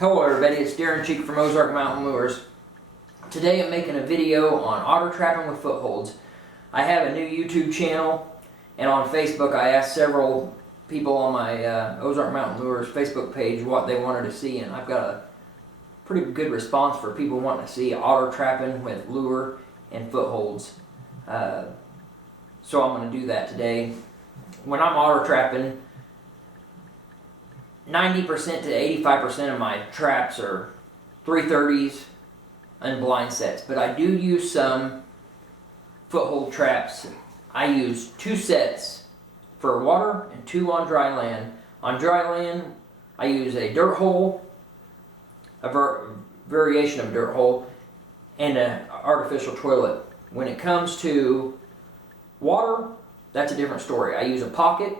Hello everybody, it's Darren Cheek from Ozark Mountain Lures. Today I'm making a video on otter trapping with footholds. I have a new YouTube channel, and on Facebook I asked several people on my Ozark Mountain Lures Facebook page what they wanted to see, and I've got a pretty good response for people wanting to see otter trapping with lure and footholds. So I'm going to do that today. When I'm otter trapping, 90% to 85% of my traps are 330s and blind sets, but I do use some foothold traps. I use 2 sets for water and 2 on dry land. On dry land, I use a dirt hole, a variation of dirt hole, and an artificial toilet. When it comes to water, that's a different story. I use a pocket.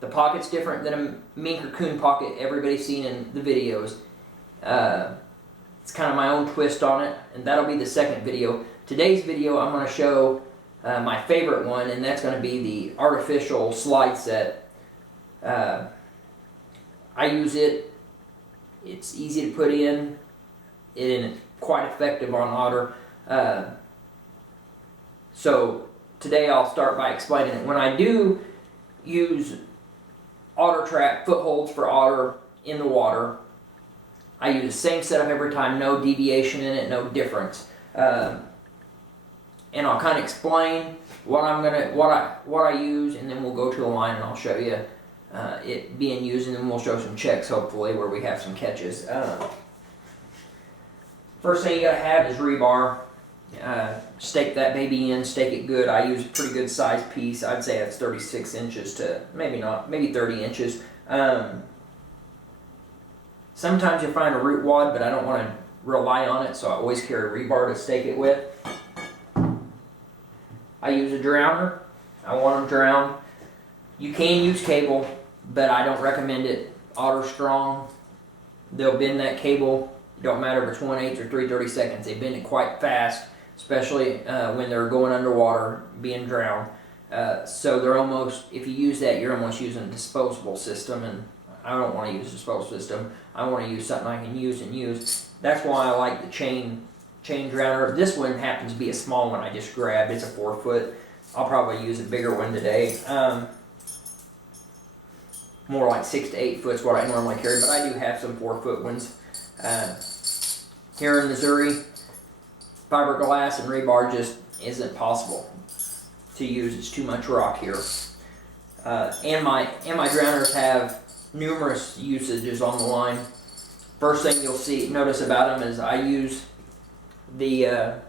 The pocket's different than a mink or coon pocket everybody's seen in the videos. It's kind of my own twist on it, and that'll be the second video. Today's video I'm going to show my favorite one, and that's going to be the artificial slide set. I use it. It's easy to put in, and it's quite effective on otter. So today I'll start by explaining it. When I do use otter trap footholds for otter in the water, I use the same setup every time, no deviation in it, no difference. And I'll kind of explain what I use, and then we'll go to the line and I'll show you it being used, and then we'll show some checks hopefully where we have some catches. First thing you gotta have is rebar. Stake that baby in, stake it good. I use a pretty good sized piece. I'd say that's 36 inches to maybe 30 inches. Sometimes you'll find a root wad, but I don't want to rely on it, so I always carry rebar to stake it with. I use a drowner. I want them drowned. You can use cable, but I don't recommend it. Otter's strong. They'll bend that cable. It don't matter if it's 1/8 or 3/30 seconds. They bend it quite fast, especially when they're going underwater, being drowned. So they're almost, if you use that, you're almost using a disposable system, and I don't want to use a disposable system. I want to use something I can use and use. That's why I like the chain drowner. This one happens to be a small one I just grabbed. It's a 4 foot. I'll probably use a bigger one today. More like 6 to 8 foot is what I normally carry, but I do have some 4 foot ones. Here in Missouri, fiberglass and rebar just isn't possible to use. It's too much rock here. And my drowners have numerous usages on the line. First thing you'll notice about them is I use the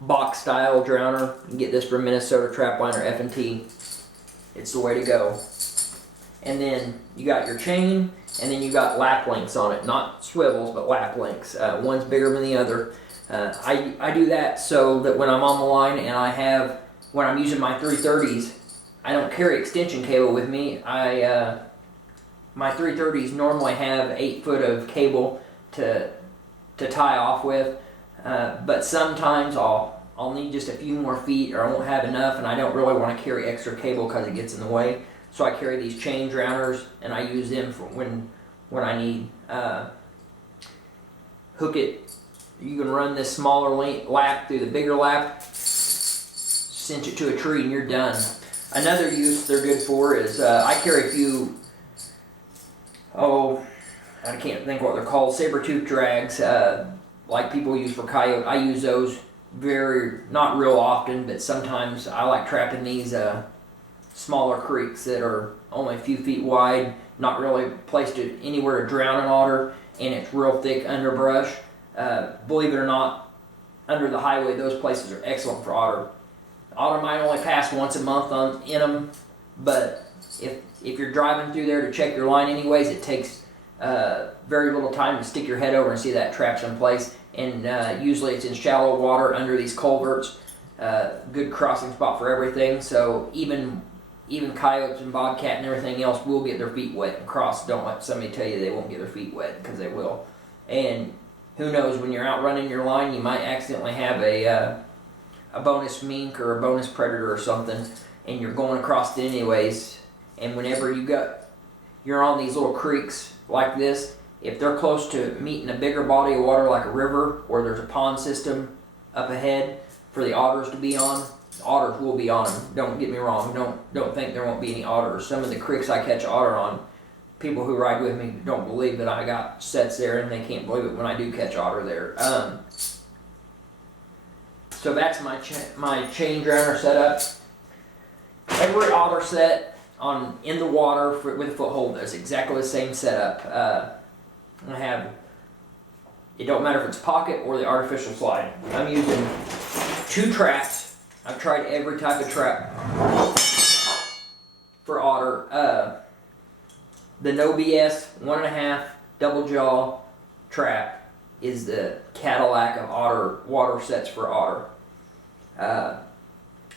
box style drowner. You can get this from Minnesota Trapline or F&T. It's the way to go. And then you got your chain, and then you got lap links on it. Not swivels, but lap links. One's bigger than the other. I do that so that when I'm on the line and when I'm using my 330s, I don't carry extension cable with me. My 330s normally have 8 foot of cable to tie off with, but sometimes I'll need just a few more feet, or I won't have enough, and I don't really want to carry extra cable because it gets in the way. So I carry these chain drowners, and I use them for when I need. Hook it. You can run this smaller lap through the bigger lap, cinch it to a tree, and you're done. Another use they're good for is I carry a few, I can't think what they're called, saber-tooth drags, like people use for coyote. I use those not real often, but sometimes I like trapping these smaller creeks that are only a few feet wide, not really placed anywhere to drown an otter, and it's real thick underbrush. Believe it or not, under the highway, those places are excellent for otter. Otter might only pass once a month in them, but if you're driving through there to check your line anyways, it takes very little time to stick your head over and see that trap's in place. And usually it's in shallow water under these culverts. Good crossing spot for everything. So even coyotes and bobcat and everything else will get their feet wet and cross. Don't let somebody tell you they won't get their feet wet, because they will. And who knows, when you're out running your line, you might accidentally have a bonus mink or a bonus predator or something, and you're going across it anyways. And whenever you're on these little creeks like this, if they're close to meeting a bigger body of water like a river or there's a pond system up ahead for the otters to be on, otters will be on them. Don't get me wrong. Don't think there won't be any otters. Some of the creeks I catch otter on, people who ride with me don't believe that I got sets there, and they can't believe it when I do catch otter there. So that's my chain drowner setup. Every otter set in the water with a foothold is exactly the same setup. It don't matter if it's pocket or the artificial slide. I'm using 2 traps. I've tried every type of trap for otter. The No BS 1.5 double jaw trap is the Cadillac of otter water sets for otter.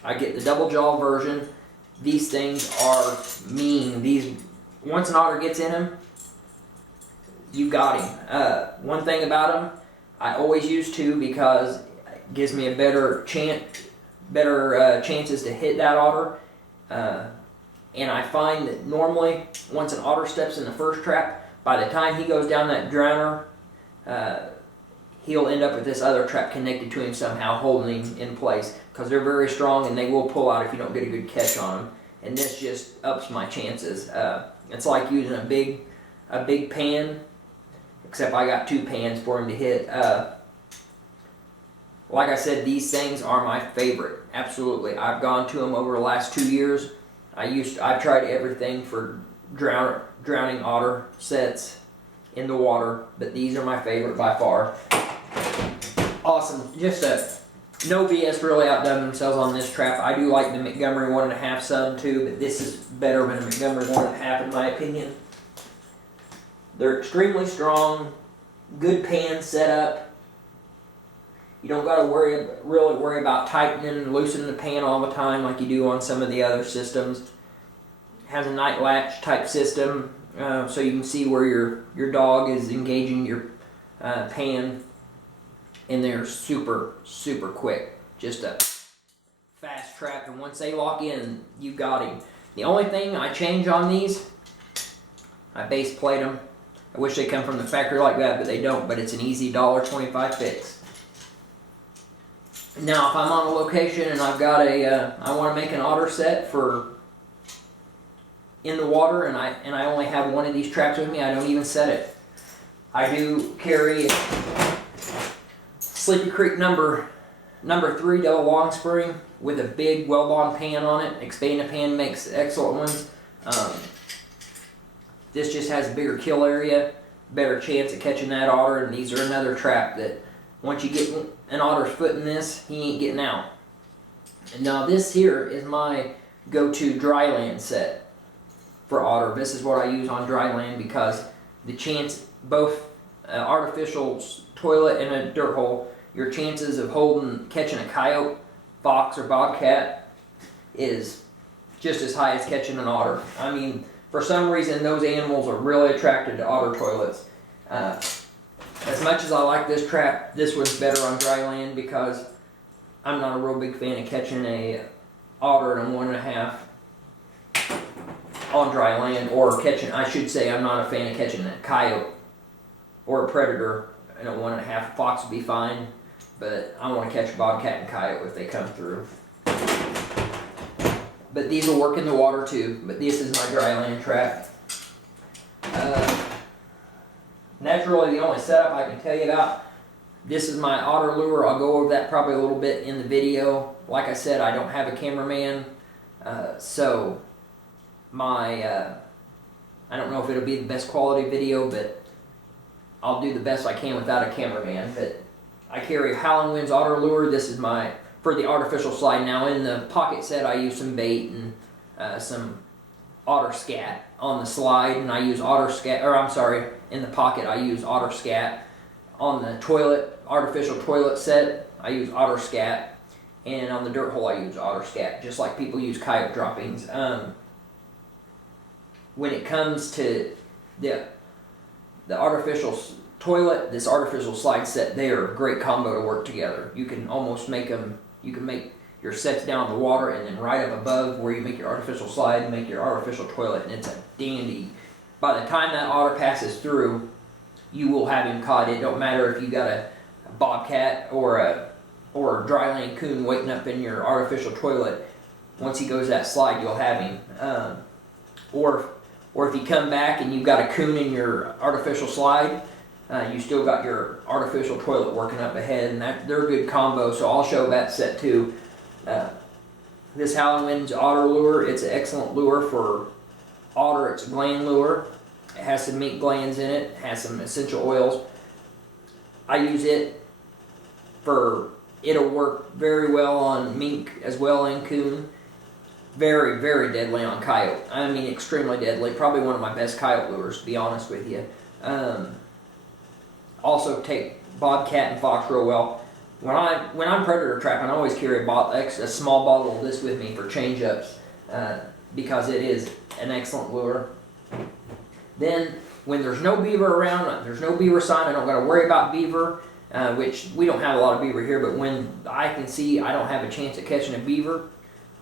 I get the double jaw version. These things are mean. Once an otter gets in them, you got him. One thing about them, I always use 2 because it gives me a better chances to hit that otter. And I find that normally, once an otter steps in the first trap, by the time he goes down that drowner, he'll end up with this other trap connected to him somehow, holding him in place, because they're very strong and they will pull out if you don't get a good catch on them. And this just ups my chances. It's like using a big pan, except I got 2 pans for him to hit. Like I said, these things are my favorite. Absolutely, I've gone to them over the last 2 years. I've tried everything for drowning otter sets in the water, but these are my favorite by far. Awesome. Just No BS really outdone themselves on this trap. I do like the Montgomery 1.5 sub too, but this is better than a Montgomery 1.5 in my opinion. They're extremely strong, good pan setup. You don't got to really worry about tightening and loosening the pan all the time like you do on some of the other systems. It has a night latch type system, so you can see where your dog is engaging your pan, and they're super, super quick. Just a fast trap, and once they lock in, you got him. The only thing I change on these, I base plate them. I wish they come from the factory like that, but they don't. But it's an easy $1.25 fix. Now, if I'm on a location and I've got I want to make an otter set for in the water, and I only have one of these traps with me, I don't even set it. I do carry Sleepy Creek number 3 double long spring with a big well-long pan on it. Expanded pan makes excellent ones. This just has a bigger kill area, better chance of catching that otter, and these are another trap that once you get an otter's foot in this, he ain't getting out. And now this here is my go-to dry land set for otter. This is what I use on dry land because the chance, both artificial toilet and a dirt hole, your chances of catching a coyote, fox, or bobcat is just as high as catching an otter. I mean, for some reason, those animals are really attracted to otter toilets. As much as I like this trap, this one's better on dry land because I'm not a real big fan of catching a otter in a 1.5 on dry land, or I should say I'm not a fan of catching a coyote or a predator in a 1.5. Fox would be fine, but I want to catch a bobcat and coyote if they come through. But these will work in the water too, but this is my dry land trap. That's really the only setup I can tell you about. This is my Otter Lure. I'll go over that probably a little bit in the video. Like I said, I don't have a cameraman, so I don't know if it'll be the best quality video, but I'll do the best I can without a cameraman. But I carry Howling Winds Otter Lure. This is for the artificial slide. Now in the pocket set, I use some bait and some otter scat on the slide, and I use in the pocket I use otter scat. On the artificial toilet set, I use otter scat, and on the dirt hole I use otter scat, just like people use coyote droppings. When it comes to the artificial toilet, this artificial slide set, they are a great combo to work together. You can almost make your sets down in the water, and then right up above where you make your artificial slide, make your artificial toilet, and it's a dandy. By the time that otter passes through, you will have him caught. It don't matter if you got a bobcat or a dry land coon waiting up in your artificial toilet. Once he goes that slide, you'll have him. Or if you come back and you've got a coon in your artificial slide, you still got your artificial toilet working up ahead, and they're a good combo. So I'll show that set too. This Howling Winds Otter Lure, it's an excellent lure for otter. It's a gland lure. It has some mink glands in it. It has some essential oils. I use it it'll work very well on mink as well and coon. Very, very deadly on coyote. I mean, extremely deadly. Probably one of my best coyote lures, to be honest with you. Also take bobcat and fox real well. When I'm predator trapping, I always carry a small bottle of this with me for change ups, because it is an excellent lure. Then, when there's no beaver around, there's no beaver sign, I don't got to worry about beaver, which we don't have a lot of beaver here, but when I can see I don't have a chance of catching a beaver,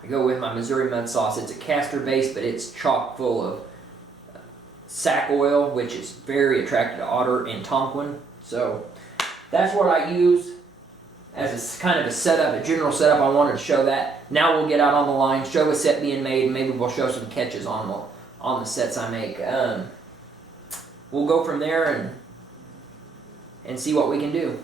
I go with my Missouri mud sauce. It's a castor base, but it's chock full of sack oil, which is very attractive to otter and Tonquin. So that's what I use as a kind of a setup, a general setup. I wanted to show that. Now we'll get out on the line, show a set being made, and maybe we'll show some catches on the sets I make. We'll go from there and see what we can do.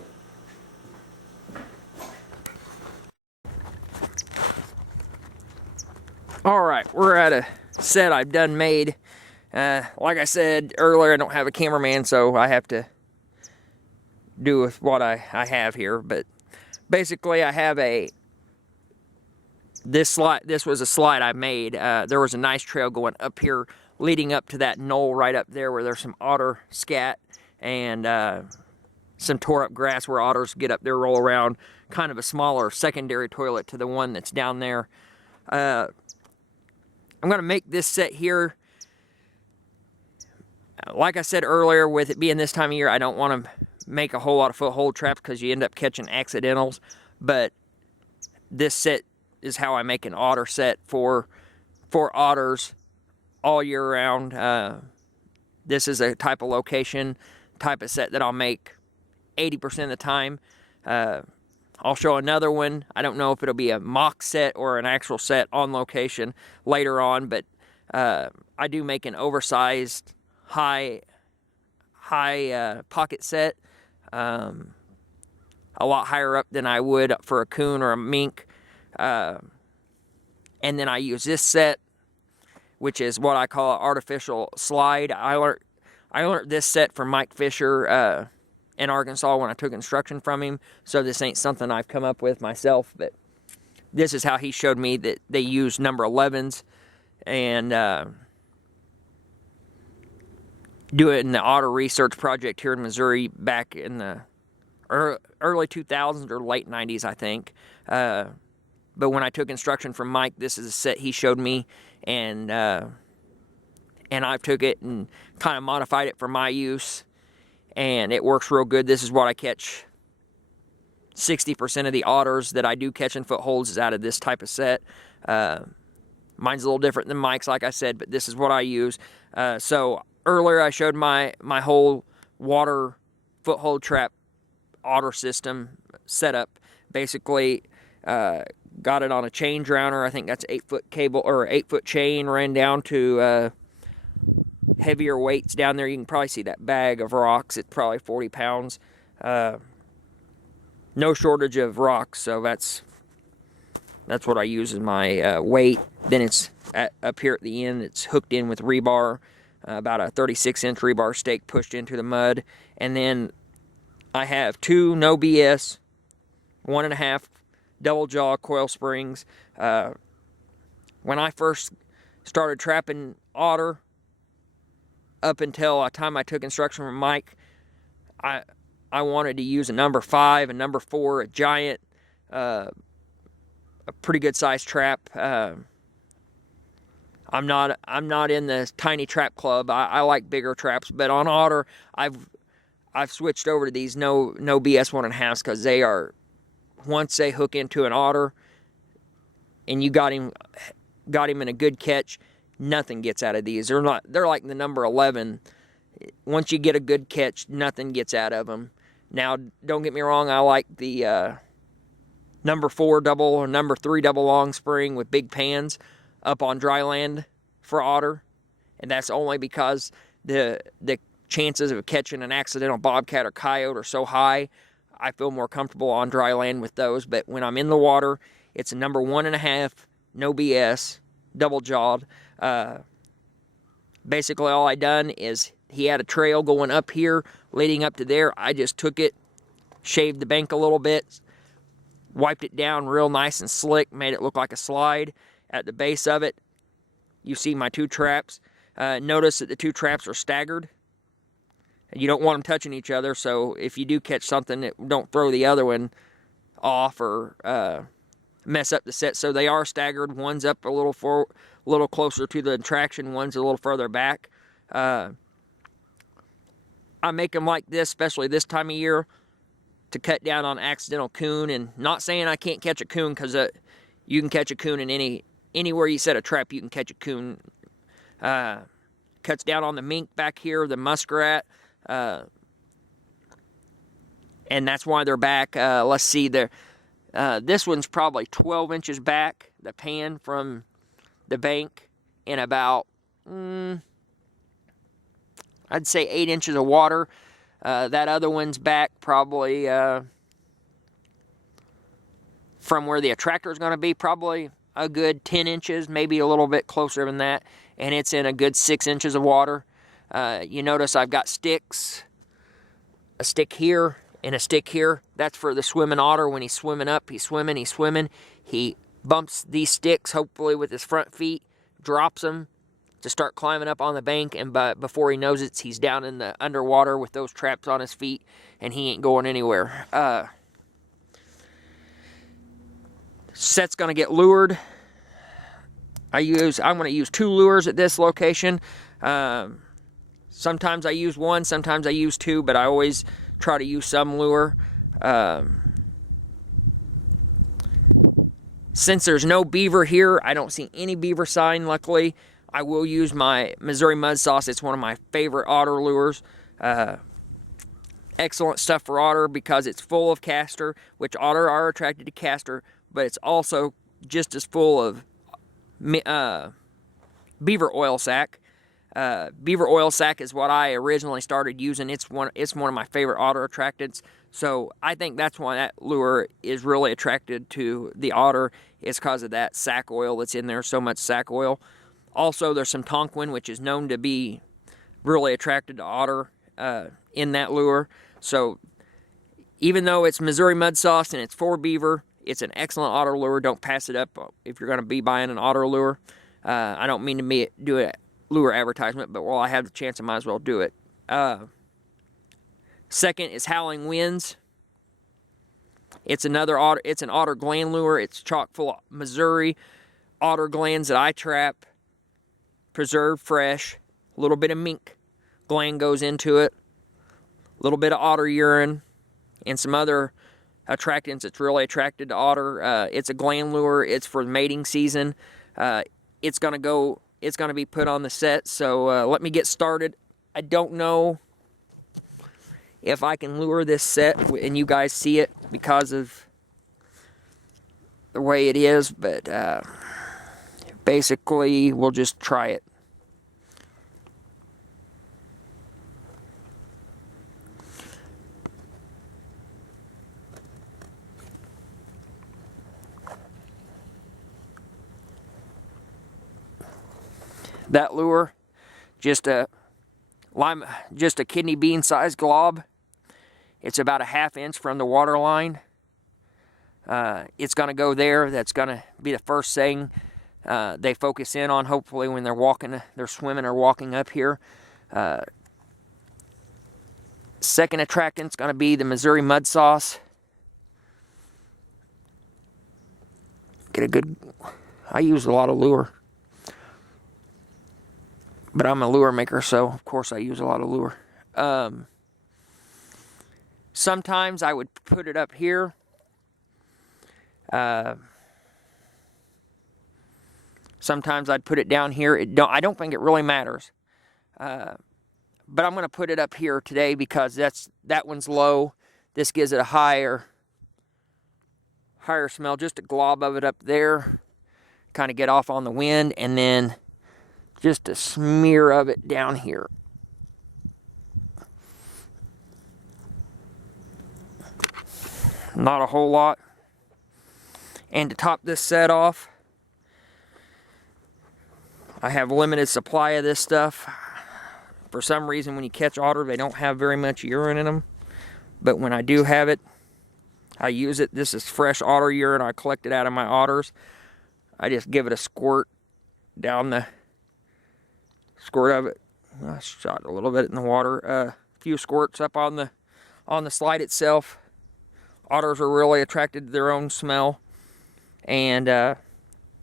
Alright, we're at a set I've done made. Like I said earlier, I don't have a cameraman, so I have to do with what I have here. But basically, I have this was a slide I made. There was a nice trail going up here, leading up to that knoll right up there where there's some otter scat and some tore up grass where otters get up there, roll around. Kind of a smaller secondary toilet to the one that's down there. I'm going to make this set here. Like I said earlier, with it being this time of year, I don't want to make a whole lot of foothold traps because you end up catching accidentals. But this set is how I make an otter set for otters all year round. This is a type of location, type of set that I'll make 80% of the time. I'll show another one. I don't know if it'll be a mock set or an actual set on location later on, but I do make an oversized high pocket set, a lot higher up than I would for a coon or a mink. And then I use this set, which is what I call an artificial slide. I learned this set from Mike Fisher in Arkansas when I took instruction from him, so this ain't something I've come up with myself, but this is how he showed me that they use number 11s and do it in the Otter Research Project here in Missouri back in the early 2000s or late 90s, I think. But when I took instruction from Mike, this is a set he showed me, and I've took it and kind of modified it for my use, and it works real good. This is what I catch. 60% of the otters that I do catch in footholds is out of this type of set. Mine's a little different than Mike's, like I said, but this is what I use. So earlier I showed my whole water foothold trap otter system setup. Basically, got it on a chain drowner. I think that's 8-foot cable or 8-foot chain, ran down to heavier weights down there. You can probably see that bag of rocks. It's probably 40 pounds. No shortage of rocks, so that's what I use as my weight. Then it's up here at the end. It's hooked in with rebar, about a 36-inch rebar stake pushed into the mud. And then I have 2 no BS, 1.5 double jaw coil springs. When I first started trapping otter, up until the time I took instruction from Mike, I wanted to use a number 5, a number 4, a giant, a pretty good sized trap. I'm not in the tiny trap club. I like bigger traps, but on otter, I've switched over to these no BS 1.5s because they are, once they hook into an otter, and you got him in a good catch, nothing gets out of these. They're like the number 11 once you get a good catch, nothing gets out of them. Now, don't get me wrong, I like the number 4 double or number 3 double long spring with big pans up on dry land for otter. And that's only because the chances of catching an accidental bobcat or coyote are so high. I feel more comfortable on dry land with those. But when I'm in the water, it's a number 1.5, no BS, double jawed. Basically all I done is he had a trail going up here, leading up to there. I just took it, shaved the bank a little bit, wiped it down real nice and slick, made it look like a slide. At the base of it, you see my 2 traps. Notice that the 2 traps are staggered. You don't want them touching each other, so if you do catch something, don't throw the other one off or mess up the set. So they are staggered. One's up a little closer to the attraction, one's a little further back. I make them like this, especially this time of year, to cut down on accidental coon. And not saying I can't catch a coon, because you can catch a coon in anywhere you set a trap. You can catch a coon. Cuts down on the mink back here, the muskrat, and that's why they're back. Let's see there. This one's probably 12 inches back, the pan from the bank, in about I'd say 8 inches of water. That other one's back probably from where the attractor is going to be, probably a good 10 inches, maybe a little bit closer than that, and it's in a good 6 inches of water. You notice I've got sticks, a stick here and a stick here. That's for the swimming otter. When he's swimming up, he's swimming. He bumps these sticks, hopefully with his front feet, drops them to start climbing up on the bank, and before he knows it, he's down in the underwater with those traps on his feet, and he ain't going anywhere. Set's going to get lured. I'm going to use 2 lures at this location. Sometimes I use 1, sometimes I use 2, but I always try to use some lure. Since there's no beaver here, I don't see any beaver sign, luckily. I will use my Missouri mud sauce. It's one of my favorite otter lures. Excellent stuff for otter because it's full of castor, which otter are attracted to castor, but it's also just as full of beaver oil sac. Beaver oil sac is what I originally started using. It's one of my favorite otter attractants. So I think that's why that lure is really attracted to the otter, is because of that sac oil that's in there, so much sac oil. Also, there's some Tonquin, which is known to be really attracted to otter in that lure. So even though it's Missouri mud sauce and it's for beaver, it's an excellent otter lure. Don't pass it up if you're going to be buying an otter lure. I don't mean to do a lure advertisement, but while I have the chance, I might as well do it. Second is Howling Winds. It's an otter gland lure. It's chock full of Missouri otter glands that I trap, preserved fresh. A little bit of mink gland goes into it. A little bit of otter urine and some other attractants that's really attracted to otter. It's a gland lure. It's for mating season. It's going to be put on the set. So let me get started. I don't know if I can lure this set and you guys see it because of the way it is, but basically we'll just try it. That lure, just a kidney bean sized glob. It's about a 1/2 inch from the water line. It's going to go there. That's going to be the first thing they focus in on, hopefully, when they're swimming or walking up here. Second attractant's going to be the Missouri mud sauce. I use a lot of lure. But I'm a lure maker, so of course I use a lot of lure. Sometimes I would put it up here. Sometimes I'd put it down here. I don't think it really matters. but I'm going to put it up here today because that one's low. This gives it a higher smell. Just a glob of it up there, kind of get off on the wind, and then just a smear of it down here. Not a whole lot. And to top this set off, I have a limited supply of this stuff. For some reason, when you catch otter, they don't have very much urine in them. But when I do have it, I use it. This is fresh otter urine I collected out of my otters. I just give it a squirt down the squirt of it. I shot a little bit in the water. A few squirts up on the slide itself. Otters are really attracted to their own smell. And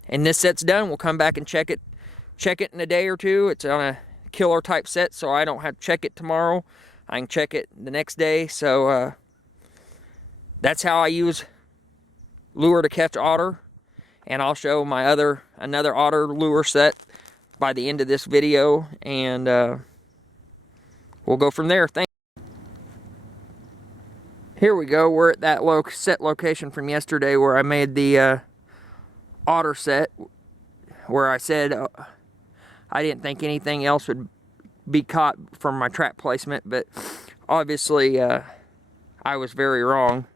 this set's done. We'll come back and check it in a day or two. It's on a killer type set, so I don't have to check it tomorrow. I can check it the next day. So that's how I use lure to catch otter. And I'll show my another Otter Lure set by the end of this video, and we'll go from there. Thanks. Here we go. We're at that set location from yesterday where I made the Otter Set, where I said I didn't think anything else would be caught from my trap placement, but obviously I was very wrong.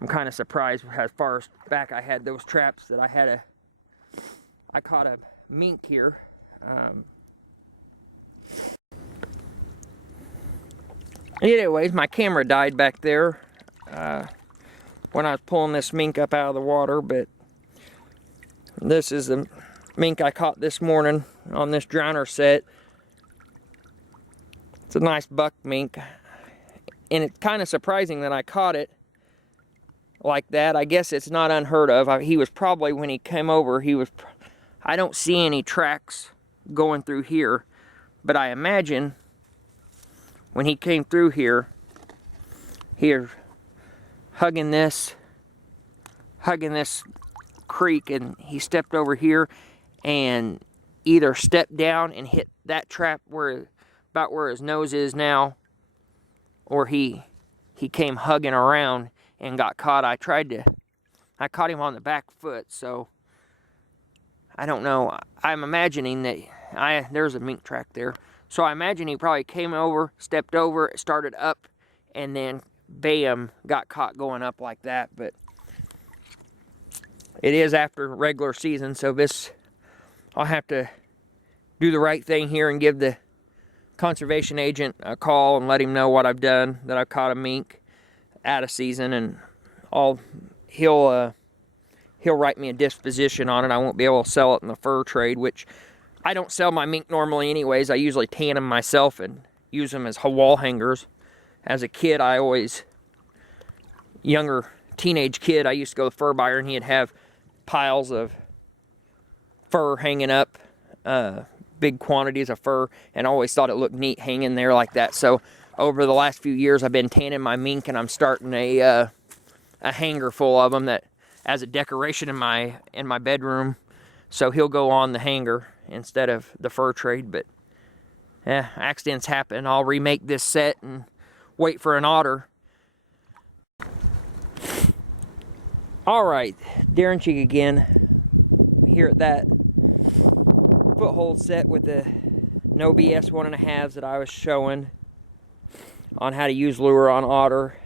I'm kind of surprised as far as back I had those traps that I caught a mink here. Anyways, my camera died back there when I was pulling this mink up out of the water, but this is the mink I caught this morning on this drowner set. It's a nice buck mink, and it's kind of surprising that I caught it like that. I guess it's not unheard of. He was probably, when he came over, I don't see any tracks going through here, but I imagine when he came through here, hugging this creek, and he stepped over here and either stepped down and hit that trap about where his nose is now, or he came hugging around and got caught. I caught him on the back foot, so I don't know. I'm imagining that there's a mink track there. So I imagine he probably came over, stepped over, started up, and then bam, got caught going up like that. But it is after regular season, so I'll have to do the right thing here and give the conservation agent a call and let him know what I've done, that I've caught a mink out of season, and he'll write me a disposition on it. I won't be able to sell it in the fur trade, which I don't sell my mink normally anyways. I usually tan them myself and use them as wall hangers. As a kid, younger teenage kid, I used to go to the fur buyer, and he'd have piles of fur hanging up, big quantities of fur, and I always thought it looked neat hanging there like that. So over the last few years, I've been tanning my mink, and I'm starting a hanger full of them that as a decoration in my bedroom. So he'll go on the hanger instead of the fur trade. But accidents happen. I'll remake this set and wait for an otter. Alright, Darren Cheek again, here at that foothold set with the no BS 1.5s that I was showing on how to use lure on otter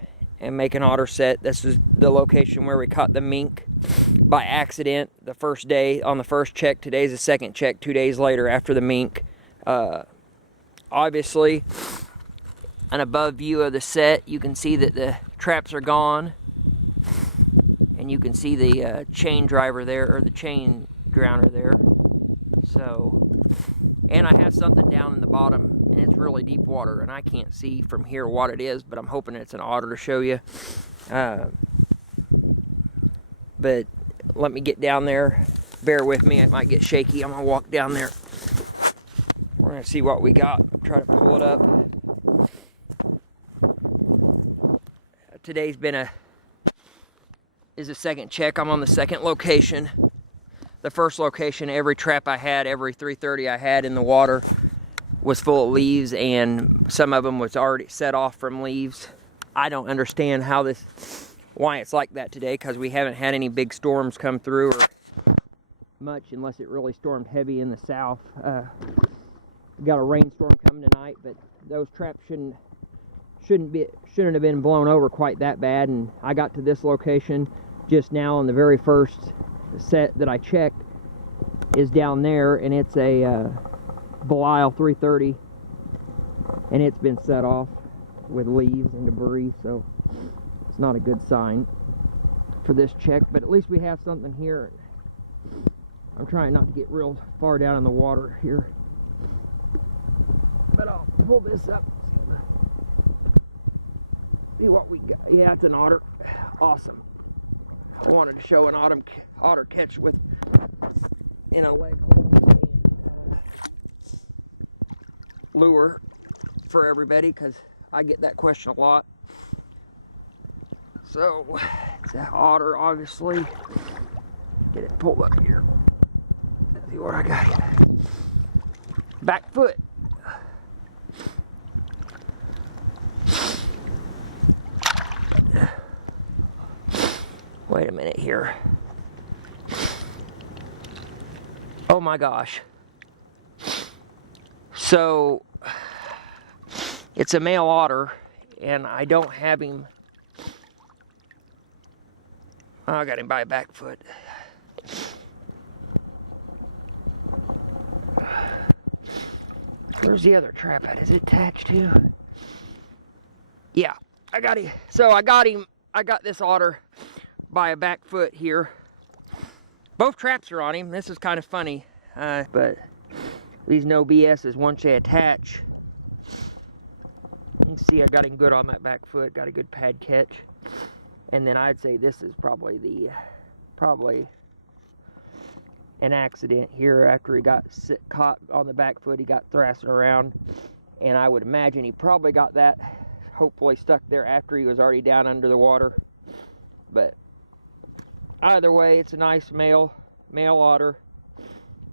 and make an otter set. This is the location where we caught the mink by accident the first day on the first check. Today's the second check, 2 days later after the mink. Obviously, an above view of the set, you can see that the traps are gone, and you can see the chain driver there, or the chain drowner there. So, and I have something down in the bottom, and it's really deep water, and I can't see from here what it is, but I'm hoping it's an otter to show you. But let me get down there. Bear with me, it might get shaky. I'm gonna walk down there. We're gonna see what we got. Try to pull it up. Today's is a second check. I'm on the second location. The first location, every trap I had, every 330 I had in the water was full of leaves, and some of them was already set off from leaves. I don't understand why it's like that today, because we haven't had any big storms come through or much, unless it really stormed heavy in the south. We got a rainstorm coming tonight, but those traps shouldn't have been blown over quite that bad. And I got to this location just now, and the very first set that I checked is down there, and it's a Belial 330, and it's been set off with leaves and debris, so it's not a good sign for this check. But at least we have something here. I'm trying not to get real far down in the water here, but I'll pull this up, see what we got. Yeah, it's an otter. Awesome. I wanted to show an otter catch in a leg hold lure for everybody, because I get that question a lot. So it's an otter, obviously. Get it pulled up here. Let's see what I got. Back foot. Wait a minute here. Oh my gosh. So it's a male otter, and I don't have him. Oh, I got him by a back foot. Where's the other trap at? Is it attached to? Yeah, I got him. So I got this otter by a back foot here. Both traps are on him. This is kind of funny, but these no BS's, once they attach, you can see I got him good on that back foot. Got a good pad catch, and then I'd say this is probably an accident here. After he got caught on the back foot, he got thrashing around, and I would imagine he probably got that hopefully stuck there after he was already down under the water. But either way, it's a nice male otter,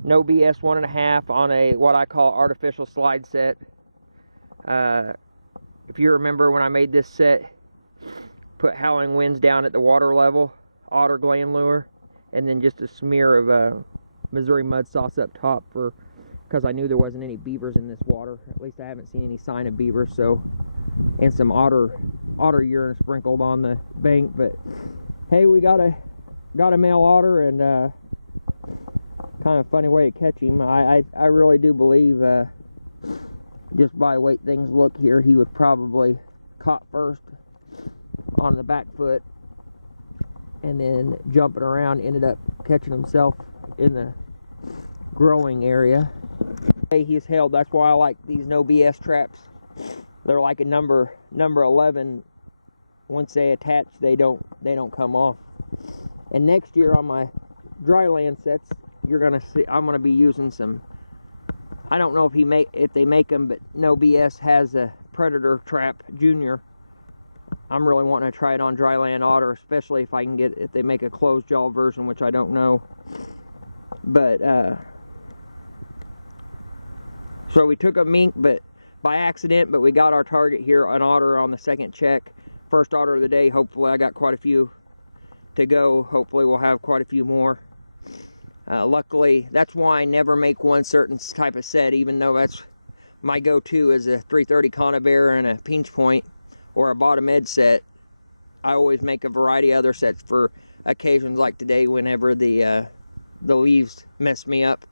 no BS 1.5 on a what I call artificial slide set. If you remember when I made this set, put howling winds down at the water level, otter gland lure, and then just a smear of Missouri mud sauce up top, because I knew there wasn't any beavers in this water. At least I haven't seen any sign of beavers. So, and some otter urine sprinkled on the bank. But hey, we got a male otter, and kind of funny way to catch him. I really do believe, just by the way things look here, he was probably caught first on the back foot, and then jumping around ended up catching himself in the growing area. He's held. That's why I like these no BS traps. They're like a number 11. Once they attach, they don't come off. And next year on my dry land sets, you're gonna see I'm gonna be using some. I don't know if they make them, but no BS has a predator trap junior. I'm really wanting to try it on dry land otter, especially if they make a closed jaw version, which I don't know. But so we took a mink, but by accident, but we got our target here, an otter on the second check. First otter of the day. Hopefully I got quite a few to go. Hopefully we'll have quite a few more. Luckily, that's why I never make one certain type of set, even though that's my go-to is a 330 Conibear and a pinch point or a bottom edge set. I always make a variety of other sets for occasions like today, whenever the leaves mess me up.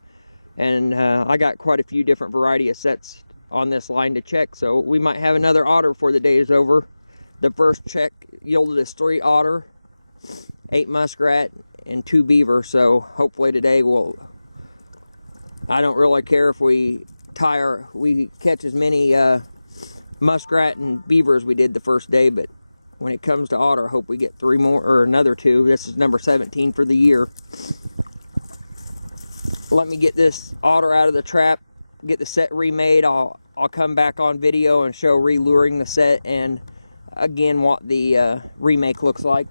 And I got quite a few different variety of sets on this line to check, so we might have another otter before the day is over. The first check yielded us 3 otter, 8 muskrat, and 2 beaver, so hopefully today I don't really care if we catch as many muskrat and beaver as we did the first day, but when it comes to otter, I hope we get 3 more, or another 2. This is number 17 for the year. Let me get this otter out of the trap, get the set remade. I'll come back on video and show reluring the set, and again what the remake looks like.